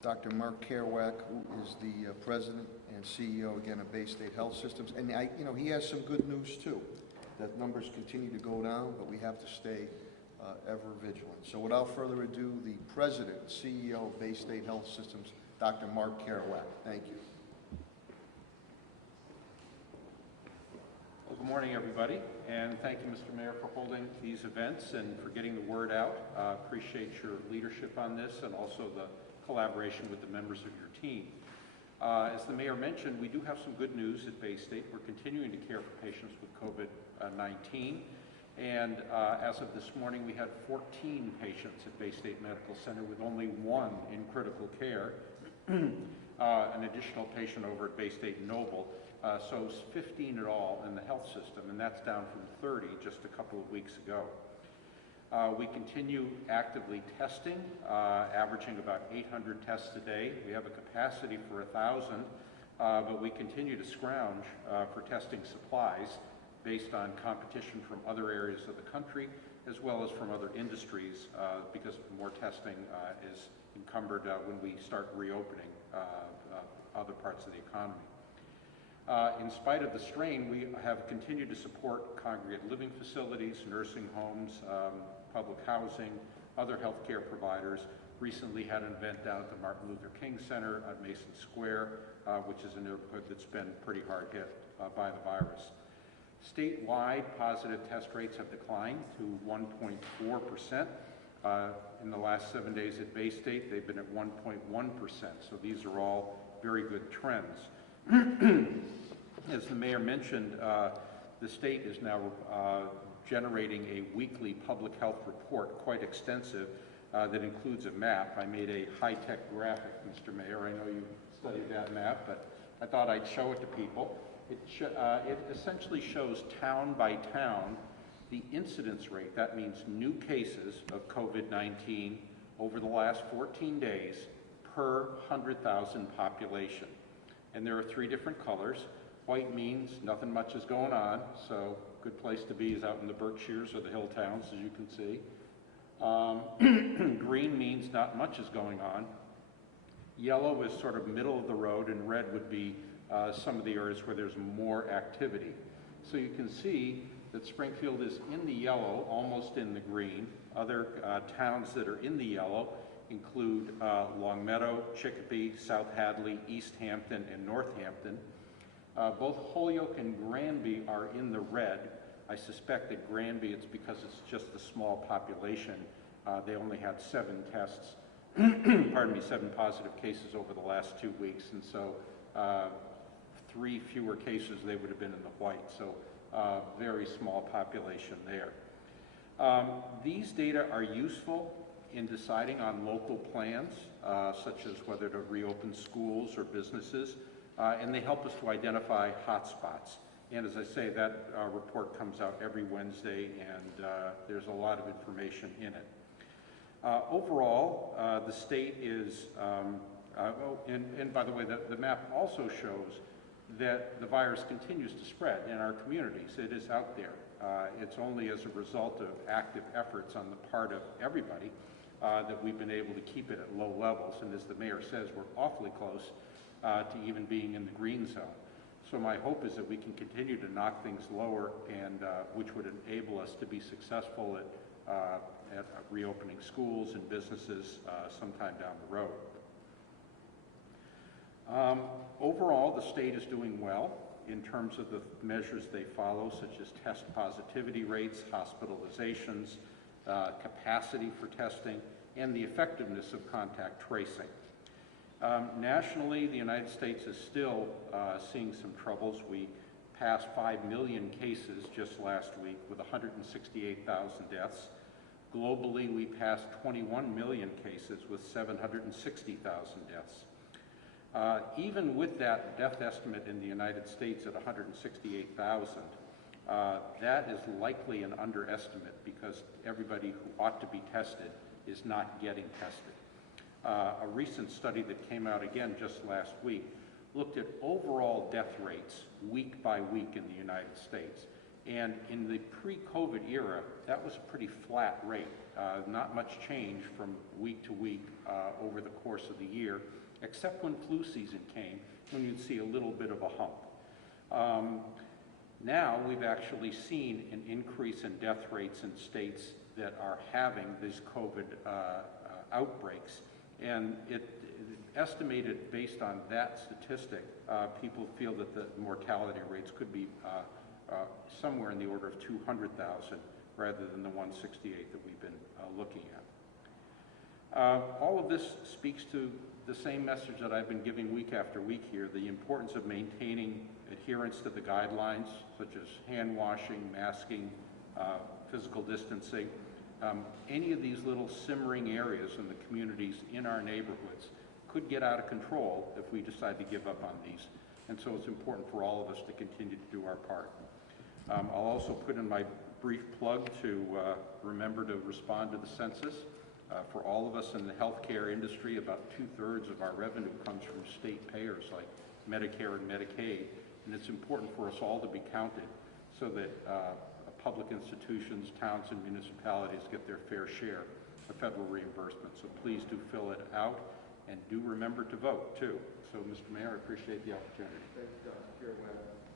Dr. Mark Keroack, who is the President and CEO again of Baystate Health Systems, and he has some good news too. That numbers continue to go down, but we have to stay ever vigilant. So, without further ado, the President and CEO of Baystate Health Systems, Dr. Mark Keroack. Thank you. Well, good morning, everybody, and thank you, Mr. Mayor, for holding these events and for getting the word out. Appreciate your leadership on this and also the collaboration with the members of your team. As the Mayor mentioned, we do have some good news at Baystate. We're continuing to care for patients with COVID-19, and as of this morning, we had 14 patients at Baystate Medical Center with only one in critical care, an additional patient over at Baystate Noble, so 15 in all in the health system, and that's down from 30 just a couple of weeks ago. We continue actively testing, averaging about 800 tests a day. We have a capacity for 1,000, but we continue to scrounge for testing supplies based on competition from other areas of the country as well as from other industries because more testing is encumbered when we start reopening other parts of the economy. In spite of the strain, we have continued to support congregate living facilities, nursing homes, public housing, other healthcare providers. Recently had an event down at the Martin Luther King Center at Mason Square, which is a neighborhood that's been pretty hard hit by the virus. Statewide positive test rates have declined to 1.4%. In the last 7 days at Baystate, they've been at 1.1%, so these are all very good trends. As the Mayor mentioned, the state is now generating a weekly public health report, quite extensive, that includes a map. I made a high-tech graphic, Mr. Mayor. I know you studied that map, but I thought I'd show it to people. It essentially shows town by town the incidence rate. That means new cases of COVID-19 over the last 14 days per 100,000 population. And there are 3 different colors. White means nothing much is going on, so good place to be is out in the Berkshires or the hill towns, as you can see. Green means not much is going on. Yellow is sort of middle of the road, and red would be some of the areas where there's more activity. So you can see that Springfield is in the yellow, almost in the green. Other towns that are in the yellow include Longmeadow, Chicopee, South Hadley, East Hampton, and Northampton. Both Holyoke and Granby are in the red. I suspect that Granby, it's because it's just a small population. They only had 7 tests, pardon me, 7 positive cases over the last 2 weeks, and so 3 fewer cases they would have been in the white, so very small population there. These data are useful in deciding on local plans, such as whether to reopen schools or businesses, and they help us to identify hotspots. And as I say, that report comes out every Wednesday, and there's a lot of information in it. Overall, the state is, and by the way, the map also shows that the virus continues to spread in our communities. It is out there. It's only as a result of active efforts on the part of everybody that we've been able to keep it at low levels. And as the Mayor says, we're awfully close to even being in the green zone. So my hope is that we can continue to knock things lower, and which would enable us to be successful at reopening schools and businesses sometime down the road. Overall, the state is doing well in terms of the measures they follow, such as test positivity rates, hospitalizations, capacity for testing, and the effectiveness of contact tracing. Nationally, the United States is still seeing some troubles. We passed 5 million cases just last week with 168,000 deaths. Globally, we passed 21 million cases with 760,000 deaths. Even with that death estimate in the United States at 168,000, that is likely an underestimate because everybody who ought to be tested is not getting tested. A recent study that came out again just last week looked at overall death rates week by week in the United States. And in the pre-COVID era, that was a pretty flat rate, not much change from week to week over the course of the year, except when flu season came, when you'd see a little bit of a hump. Now we've actually seen an increase in death rates in states that are having these COVID outbreaks, and estimated based on that statistic, people feel that the mortality rates could be somewhere in the order of 200,000 rather than the 168 that we've been looking at. All of this speaks to the same message that I've been giving week after week here, the importance of maintaining adherence to the guidelines, such as hand washing, masking, physical distancing. Any of these little simmering areas in the communities in our neighborhoods could get out of control if we decide to give up on these. And so it's important for all of us to continue to do our part. I'll also put in my brief plug to remember to respond to the census. For all of us in the healthcare industry, about 2/3 of our revenue comes from state payers like Medicare and Medicaid, and it's important for us all to be counted so that public institutions, towns, and municipalities get their fair share of federal reimbursement. So please do fill it out, and do remember to vote, too. So, Mr. Mayor, I appreciate the opportunity. Thank you, Dr. Keroack.